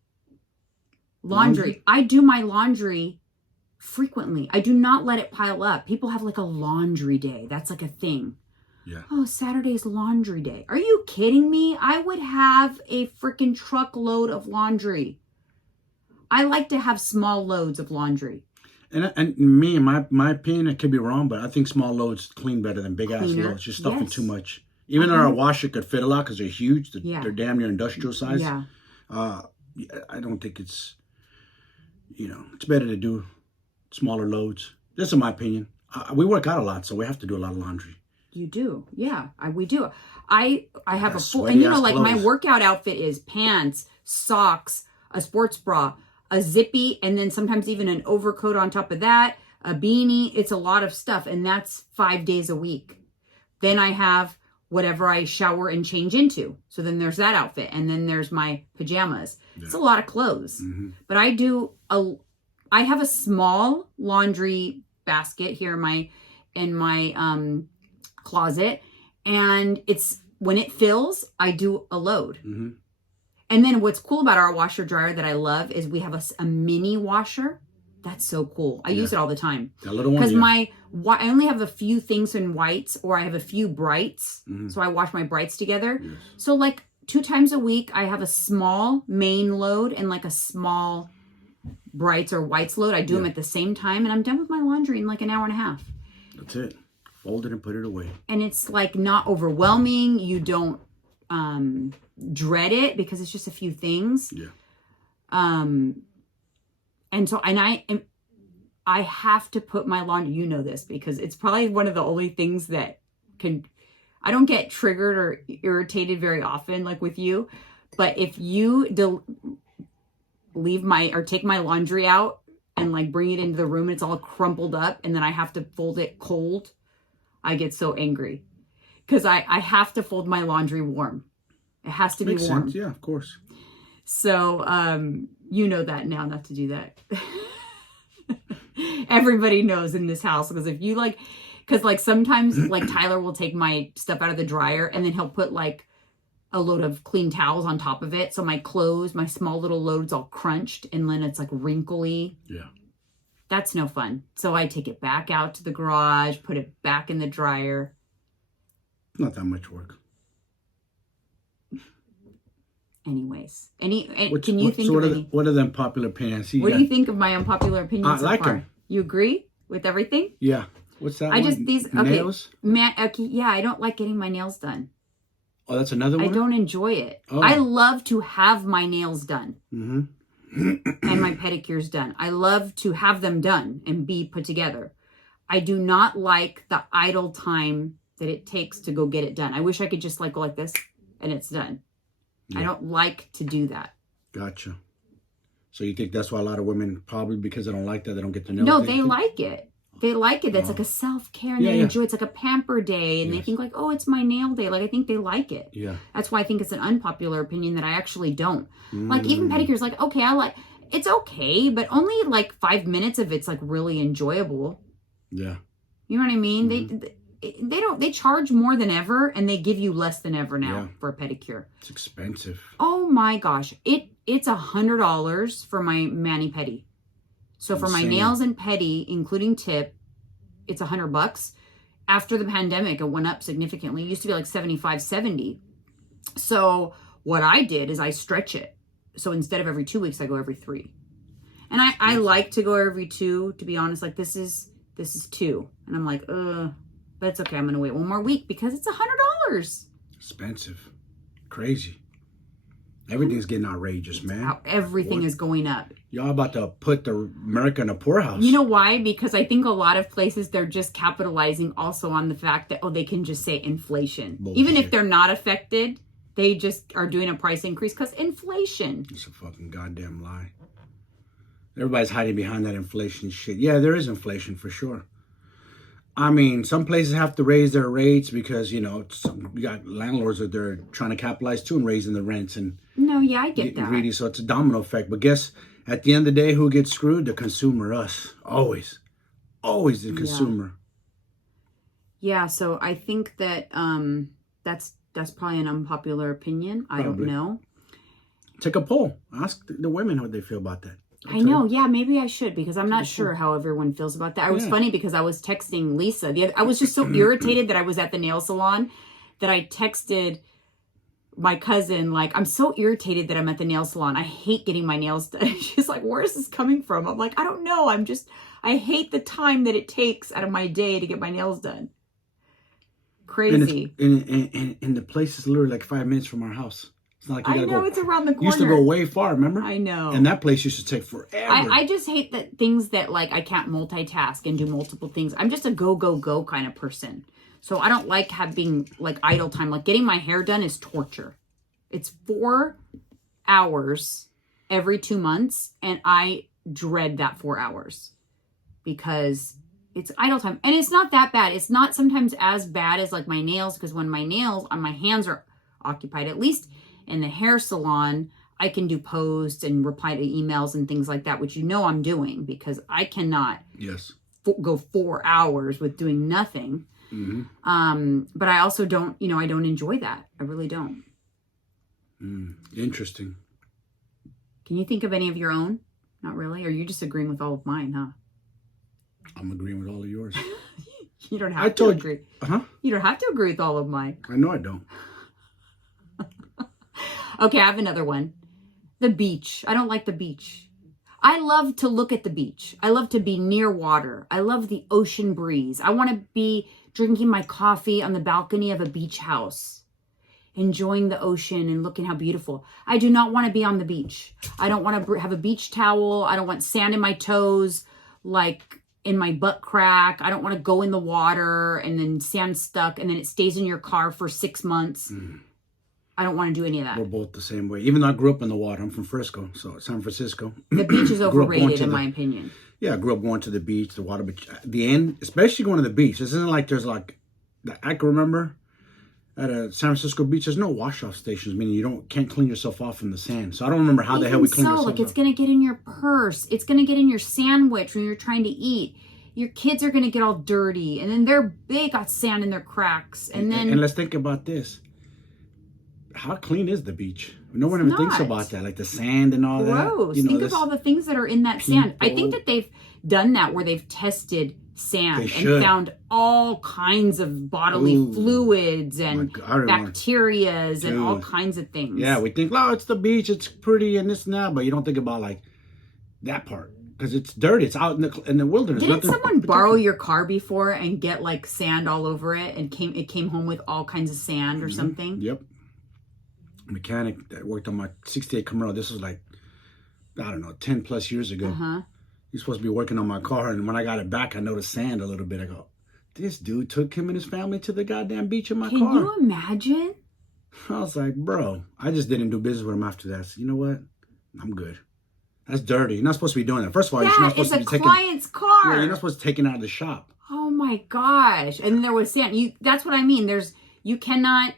Laundry. I do my laundry frequently. I do not let it pile up. People have like a laundry day. That's like a thing. Yeah. Oh, Saturday's laundry day. Are you kidding me? I would have a freaking truckload of laundry. I like to have small loads of laundry. And me, in my opinion, it could be wrong, but I think small loads clean better than big ass loads. You're stuffing too much. Even though our washer could fit a lot because they're huge, they're damn near industrial size. Yeah. I don't think it's, it's better to do smaller loads. This is my opinion. We work out a lot, so we have to do a lot of laundry. You do. Yeah, we do. I have a full, and like clothes. My workout outfit is pants, socks, a sports bra, a zippy, and then sometimes even an overcoat on top of that, a beanie. It's a lot of stuff, and that's 5 days a week. Then I have whatever I shower and change into. So then there's that outfit, and then there's my pajamas. Yeah. It's a lot of clothes. But I have a small laundry basket here in my closet, and it's when it fills, I do a load. And then what's cool about our washer dryer that I love is we have a mini washer. That's so cool. I use it all the time. That little one, because I only have a few things in whites, or I have a few brights. So I wash my brights together. Yes. So like 2 times a week, I have a small main load and like a small brights or whites load. I do them at the same time, and I'm done with my laundry in like an hour and a half. That's it. Fold it and put it away. And it's like not overwhelming. You don't dread it because it's just a few things. Yeah. And so, I have to put my laundry, you know this, because it's probably one of the only things that I don't get triggered or irritated very often, like with you. But if you take my laundry out and like bring it into the room and it's all crumpled up and then I have to fold it cold, I get so angry because I have to fold my laundry warm. It has to be warm. Sense. Yeah, of course. So, you know that now, not to do that. Everybody knows in this house, because if you because sometimes Tyler will take my stuff out of the dryer and then he'll put like a load of clean towels on top of it. So my clothes, my small little load's all crunched and then it's like wrinkly. Yeah. That's no fun. So I take it back out to the garage, put it back in the dryer. Not that much work. Anyways, can you think of any? What are them popular opinions? What do you think of my unpopular opinions? I like them. You agree with everything? Yeah. What's that? Nails. Yeah, I don't like getting my nails done. Oh, that's another one. I don't enjoy it. Oh. I love to have my nails done and my pedicures done. I love to have them done and be put together. I do not like the idle time that it takes to go get it done. I wish I could just go like this and it's done. Yeah. I don't like to do that. Gotcha. So you think that's why a lot of women, probably because they don't like that, they don't get to know? No, they like it. They like it. That's like a self-care, and they enjoy it. It's like a pamper day, and they think oh, it's my nail day. I think they like it. Yeah. That's why I think it's an unpopular opinion that I actually don't. Even pedicures, okay, it's okay, but only 5 minutes of it's really enjoyable. Yeah. You know what I mean? They charge more than ever, and they give you less than ever now for a pedicure. It's expensive. Oh my gosh. It's $100 for my mani-pedi. So for my nails and pedi, including tip, it's $100. After the pandemic, it went up significantly. It used to be $75, $70. So what I did is I stretch it. So instead of every 2 weeks, I go every 3. And I like to go every 2, to be honest. This is 2. And I'm but it's okay. I'm going to wait 1 more week because it's $100. Expensive. Crazy. Everything's getting outrageous, man. How everything is going up. Y'all about to put the America in a poorhouse. You know why? Because I think a lot of places, they're just capitalizing also on the fact that, they can just say inflation. Bullshit. Even if they're not affected, they just are doing a price increase because inflation. It's a fucking goddamn lie. Everybody's hiding behind that inflation shit. Yeah, there is inflation for sure. I mean, some places have to raise their rates because, you got landlords that they're trying to capitalize too and raising the rents and No, yeah, I get getting that. greedy. So it's a domino effect. But guess, at the end of the day, who gets screwed? The consumer, us. Always. Always the consumer. Yeah, so I think that that's probably an unpopular opinion. I don't know. Take a poll. Ask the women how they feel about that. I know. Yeah, maybe I should because I'm not sure how everyone feels about that. I was funny because I was texting Lisa. I was just so irritated that I was at the nail salon that I texted my cousin, like, I'm so irritated that I'm at the nail salon. I hate getting my nails done. She's like, where is this coming from? I'm like, I don't know. I hate the time that it takes out of my day to get my nails done. Crazy. And the place is literally like 5 minutes from our house. It's not like you gotta go. It's around the corner. You used to go way far, remember? I know. And that place used to take forever. I just hate that things that, like, I can't multitask and do multiple things. I'm just a go, go, go kind of person. So I don't like having, like, idle time. Like, getting my hair done is torture. It's 4 hours every 2 months. And I dread that 4 hours because it's idle time. And it's not that bad. It's not sometimes as bad as, like, my nails. Because when my nails on my hands are occupied, at least in the hair salon, I can do posts and reply to emails and things like that, which I'm doing because I cannot go 4 hours with doing nothing. Mm-hmm. But I also don't, I don't enjoy that. I really don't. Interesting. Can you think of any of your own? Not really? Or are you just agreeing with all of mine, huh? I'm agreeing with all of yours. You don't have to agree. Huh? You don't have to agree with all of mine. I know I don't. Okay, I have another one. The beach. I don't like the beach. I love to look at the beach. I love to be near water. I love the ocean breeze. I want to be drinking my coffee on the balcony of a beach house, enjoying the ocean and looking how beautiful. I do not want to be on the beach. I don't want to have a beach towel. I don't want sand in my toes, like in my butt crack. I don't want to go in the water and then sand stuck and then it stays in your car for 6 months. I don't want to do any of that. We're both the same way. Even though I grew up in the water. I'm from Frisco, so San Francisco. The beach is overrated in my opinion. Yeah, I grew up going to the beach, the water, but at the end, especially going to the beach, this isn't like there's like, I can remember at a San Francisco beach, there's no wash-off stations, meaning you can't clean yourself off from the sand. So I don't remember how the hell we cleaned ourselves like, it's going to get in your purse. It's going to get in your sandwich when you're trying to eat. Your kids are going to get all dirty. And then they got sand in their cracks. And let's think about this. How clean is the beach? No one ever thinks about that, like the sand and all that. Gross. Think of all the things that are in that sand. I think that they've done that where they've tested sand and found all kinds of bodily fluids and bacterias and all kinds of things. Yeah, we think, oh, it's the beach, it's pretty and this and that, but you don't think about like that part because it's dirty. It's out in the wilderness. Didn't someone borrow your car before and get like sand all over it and it came home with all kinds of sand or something? Yep. Mechanic that worked on my 68 Camaro. This was like, I don't know, 10 plus years ago. He's supposed to be working on my car. And when I got it back, I noticed sand a little bit. I go, this dude took him and his family to the goddamn beach in my car. Can you imagine? I was like, bro, I just didn't do business with him after that. So you know what? I'm good. That's dirty. You're not supposed to be doing that. First of all, you're not supposed to be taking... client's car. Yeah, you're not supposed to take it out of the shop. Oh my gosh. And there was sand. That's what I mean. You cannot...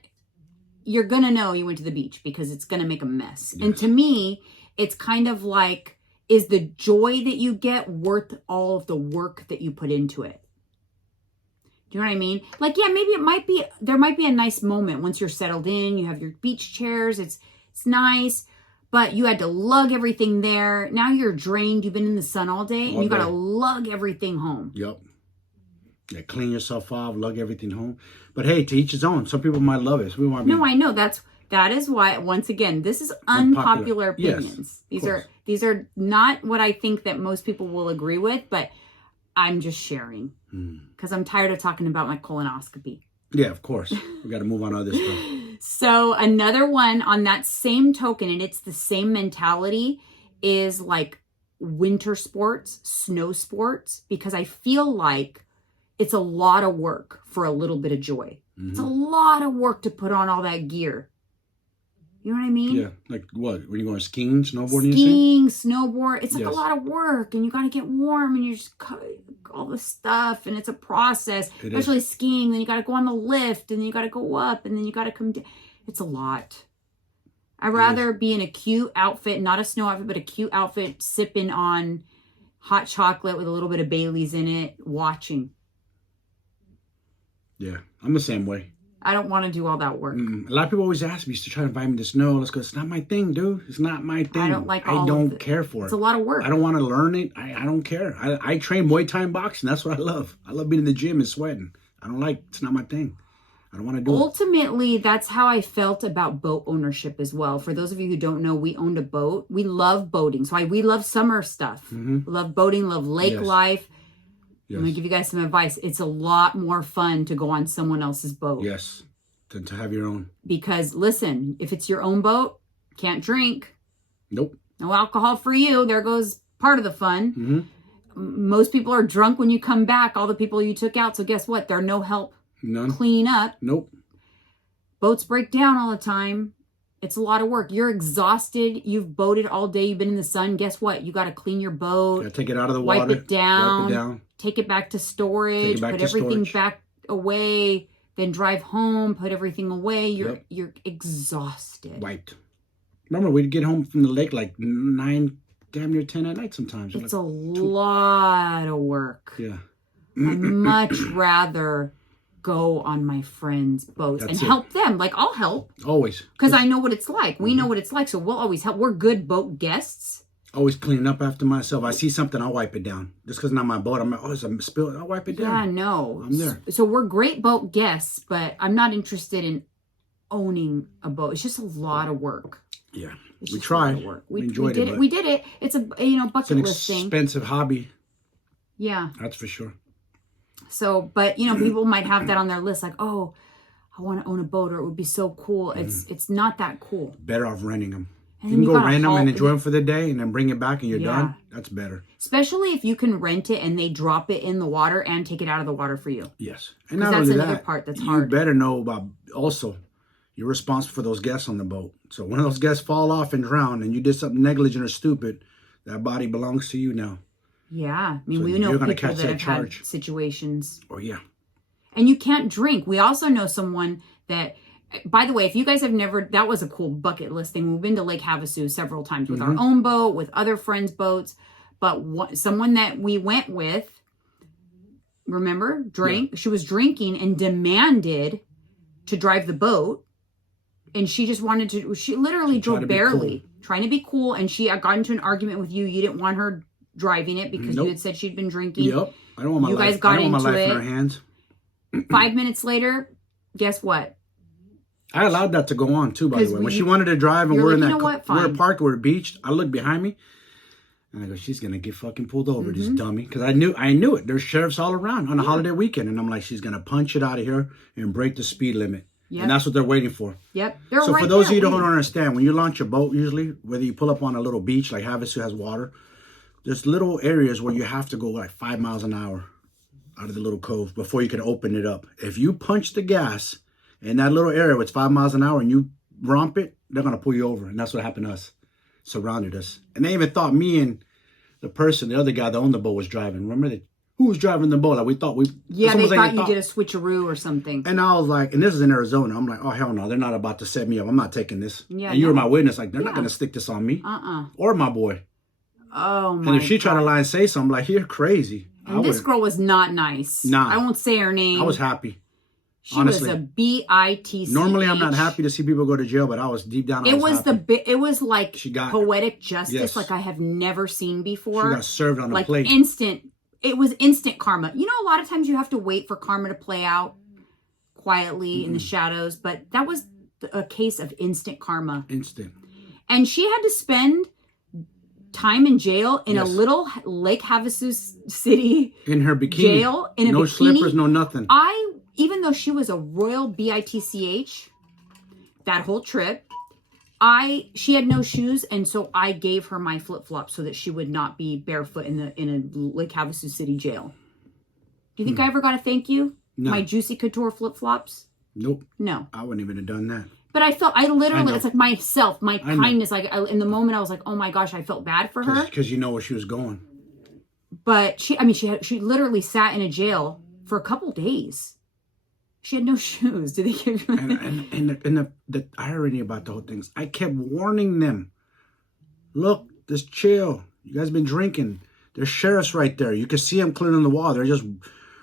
You're going to know you went to the beach because it's going to make a mess. Yes. And to me, it's kind of like, is the joy that you get worth all of the work that you put into it? Do you know what I mean? Like, yeah, maybe there might be a nice moment once you're settled in, you have your beach chairs, it's nice, but you had to lug everything there. Now you're drained, you've been in the sun all day, and you got to lug everything home. Yep. Yeah, clean yourself off, lug everything home. But hey, to each his own. Some people might love it. No, I know. That is why, once again, this is unpopular opinions. Yes, these are not what I think that most people will agree with, but I'm just sharing because I'm tired of talking about my colonoscopy. Yeah, of course. We got to move on to other stuff. So another one on that same token, and it's the same mentality, is like winter sports, snow sports, because I feel like it's a lot of work for a little bit of joy. Mm-hmm. It's a lot of work to put on all that gear. You know what I mean? Yeah. Like what? When you're going skiing, snowboarding? Skiing, snowboard. It's like a lot of work, and you got to get warm, and you just all the stuff, and it's a process. Especially skiing. Then you got to go on the lift, and then you got to go up, and then you got to come down. It's a lot. I'd rather be in a cute outfit, not a snow outfit, but a cute outfit, sipping on hot chocolate with a little bit of Bailey's in it, watching. Yeah, I'm the same way. I don't want to do all that work. A lot of people always ask me to try to invite me to snow. Let's go. It's not my thing, dude. It's not my thing. I don't like I don't care for it. It's a lot of work. I don't want to learn it. I don't care. I train Muay Thai and boxing. That's what I love. I love being in the gym and sweating. It's not my thing. I don't want to do it. Ultimately, that's how I felt about boat ownership as well. For those of you who don't know, we owned a boat. We love boating. So we love summer stuff. Mm-hmm. Love boating, love lake life. Yes. I'm going to give you guys some advice. It's a lot more fun to go on someone else's boat. Yes, than to have your own. Because listen, if it's your own boat, can't drink. Nope. No alcohol for you. There goes part of the fun. Mm-hmm. Most people are drunk when you come back, all the people you took out. So guess what? They're no help. None. Clean up. Nope. Boats break down all the time. It's a lot of work. You're exhausted. You've boated all day. You've been in the sun. Guess what? You got to clean your boat. Got to take it out of the water. Wipe it down. Take it back to storage. Put everything back away. Then drive home. Put everything away. You're exhausted. Wiped. Remember, we'd get home from the lake like 9, damn near 10 at night sometimes. It's a lot of work. Yeah. I'd much rather go on my friends' boats and help them. Like, I'll help. Always. Because I know what it's like. We know what it's like, so we'll always help. We're good boat guests. Always cleaning up after myself. I see something, I'll wipe it down. Just because it's not my boat, I'm like, oh, there's a spill. I'll wipe it down. Yeah, no. I'm there. So we're great boat guests, but I'm not interested in owning a boat. It's just a lot of work. Yeah. We tried. We enjoyed it. We did it. It's a bucket list thing. It's an expensive hobby. Yeah. That's for sure. So, but people might have that on their list, like, oh, I want to own a boat, or it would be so cool. It's not that cool. Better off renting them. And you can go rent them and enjoy them for the day, and then bring it back, and you're done. That's better. Especially if you can rent it and they drop it in the water and take it out of the water for you. Yes, and not only another part that's hard. You better know about also. You're responsible for those guests on the boat. So when those guests fall off and drown, and you did something negligent or stupid, that body belongs to you now. Yeah, I mean, we know people that have had situations. Oh, yeah. And you can't drink. We also know someone that, by the way, if you guys have never, that was a cool bucket list thing. We've been to Lake Havasu several times with our own boat, with other friends' boats. But someone that we went with, remember, drank. Yeah. She was drinking and demanded to drive the boat. And she just wanted to, she literally drove barely, trying to be cool. And she got into an argument with you. You didn't want her driving it because you had said she'd been drinking. Yep. I don't want my life. I don't want my life in her hands. 5 minutes later, guess what? I allowed that to go on too, by the way. When she wanted to drive and we're in that, we're parked, we're beached. I looked behind me and I go, she's gonna get fucking pulled over, this dummy. Because I knew it. There's sheriffs all around on a holiday weekend, and I'm like, she's gonna punch it out of here and break the speed limit. Yep. And that's what they're waiting for. Yep. So for those of you who don't understand, when you launch a boat, usually, whether you pull up on a little beach like Havasu has water, there's little areas where you have to go like 5 miles an hour out of the little cove before you can open it up. If you punch the gas in that little area where it's 5 miles an hour and you romp it, they're going to pull you over. And that's what happened to us. Surrounded us. And they even thought me and the other guy that owned the boat was driving. Remember who was driving the boat? Like we thought yeah, they thought you did a switcheroo or something. And I was like, and this is in Arizona. I'm like, oh, hell no. They're not about to set me up. I'm not taking this. Yeah, and you were my witness. Like, they're not going to stick this on me. Or my boy. Oh, my God. And if she tried to lie and say something, I'm like, you're crazy. And this girl was not nice. Nah. I won't say her name. I was happy. She honestly was a bitch. Normally, I'm not happy to see people go to jail, but I was deep down. It was like poetic justice, like I have never seen before. She got served on a plate. Instant. It was instant karma. You know, a lot of times you have to wait for karma to play out quietly in the shadows, but that was a case of instant karma. Instant. And she had to spend time in jail in a little Lake Havasu City in her bikini. Jail in a no bikini. Slippers, no nothing. even though she was a royal bitch that whole trip, she had no shoes, and so I gave her my flip-flops so that she would not be barefoot in a Lake Havasu City jail. Do you think I ever got a thank you? No. My Juicy Couture flip-flops? Nope. No. I wouldn't even have done that. But I literally, it's like myself, my kindness. Like in the moment, I was like, oh my gosh, I felt bad for her. Because you know where she was going. But she literally sat in a jail for a couple days. She had no shoes. Did they give you? And the irony about the whole thing is, I kept warning them. Look, just chill. You guys been drinking. There's sheriffs right there. You can see them clearing the wall. They're just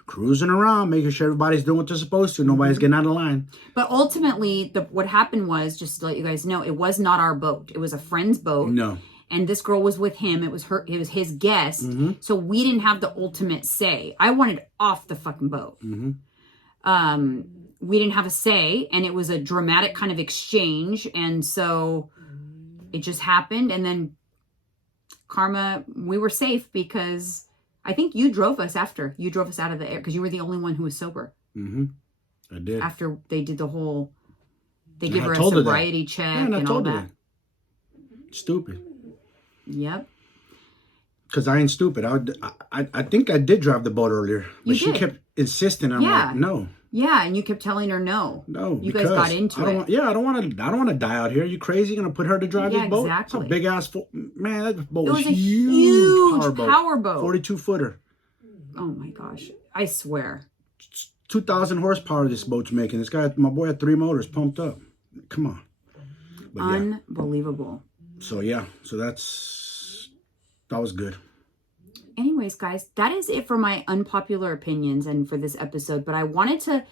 cruising around, making sure everybody's doing what they're supposed to. Nobody's getting out of line. But ultimately, what happened was, just to let you guys know, it was not our boat. It was a friend's boat. No. And this girl was with him. It was his guest. Mm-hmm. So we didn't have the ultimate say. I wanted off the fucking boat. Mm-hmm. We didn't have a say, and it was a dramatic kind of exchange. And so it just happened. And then karma, we were safe because I think you drove us after. You drove us out of the air because you were the only one who was sober. Mm-hmm. I did. After they did they give her a sobriety check and all that. Stupid. Yep. Because I ain't stupid. I think I did drive the boat earlier, but she kept insisting. I'm like, no. Yeah, and you kept telling her no. No, you guys got into it. I don't want to die out here. Are you crazy? You're gonna put her to drive this boat? Exactly. It's a big ass man. That boat was a huge power boat. 42 footer. Oh my gosh! I swear. 2,000 horsepower this boat's making. This guy, my boy, had 3 motors pumped up. Come on. But unbelievable. So that was good. Anyways, guys, that is it for my unpopular opinions and for this episode. But I wanted to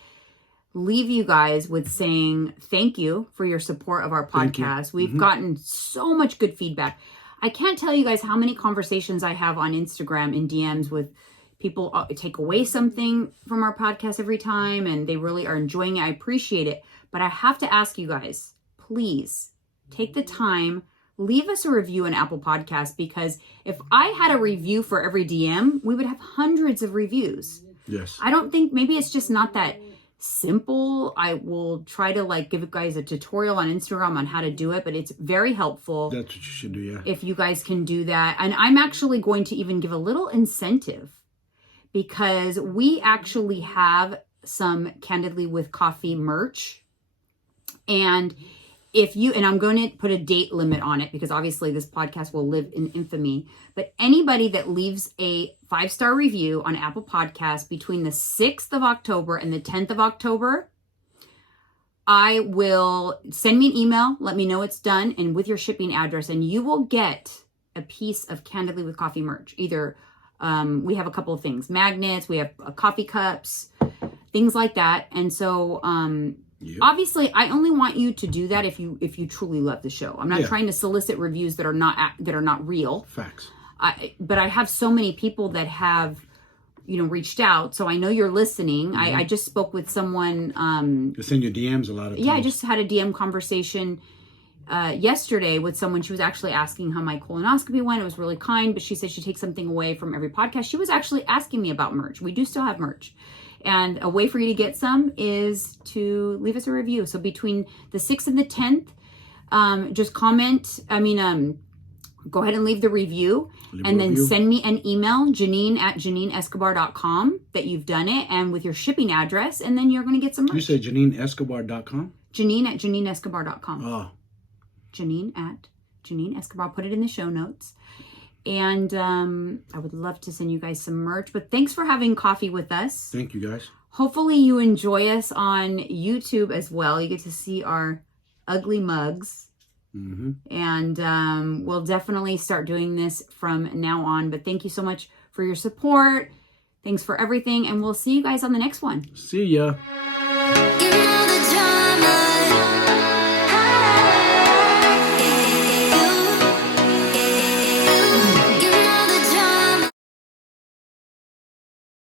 leave you guys with saying thank you for your support of our podcast. We've gotten so much good feedback. I can't tell you guys how many conversations I have on Instagram in DMs with people take away something from our podcast every time, and they really are enjoying it. I appreciate it. But I have to ask you guys, please take the time, leave us a review on Apple Podcasts, because if I had a review for every DM, we would have hundreds of reviews. Yes. I don't think, maybe it's just not that simple. I will try to give you guys a tutorial on Instagram on how to do it, but it's very helpful. That's what you should do, yeah. If you guys can do that. And I'm actually going to even give a little incentive, because we actually have some Candidly with Coffee merch. And I'm going to put a date limit on it, because obviously this podcast will live in infamy. But anybody that leaves a 5-star review on Apple Podcasts between the 6th of October and the 10th of October, I will send me an email, let me know it's done, and with your shipping address, and you will get a piece of Candidly with Coffee merch. Either we have a couple of things, magnets, we have coffee cups, things like that. And so obviously, I only want you to do that if you truly love the show. I'm not trying to solicit reviews that are not real. Facts. But I have so many people that have, reached out. So I know you're listening. Mm-hmm. I just spoke with someone. It's in your DMs a lot of times. Yeah, I just had a DM conversation yesterday with someone. She was actually asking how my colonoscopy went. It was really kind, but she said she takes something away from every podcast. She was actually asking me about merch. We do still have merch. And a way for you to get some is to leave us a review. So between the 6th and the 10th, just comment. Go ahead and leave the review. Send me an email, Janine@JanineEscobar.com, that you've done it, and with your shipping address, and then you're going to get some merch. You say JanineEscobar.com? Janine@JanineEscobar.com. Oh. Janine@JanineEscobar. I'll put it in the show notes. And I would love to send you guys some merch. But thanks for having coffee with us. Thank you, guys. Hopefully you enjoy us on YouTube as well. You get to see our ugly mugs. Mm-hmm. And we'll definitely start doing this from now on. But thank you so much for your support. Thanks for everything. And we'll see you guys on the next one. See ya.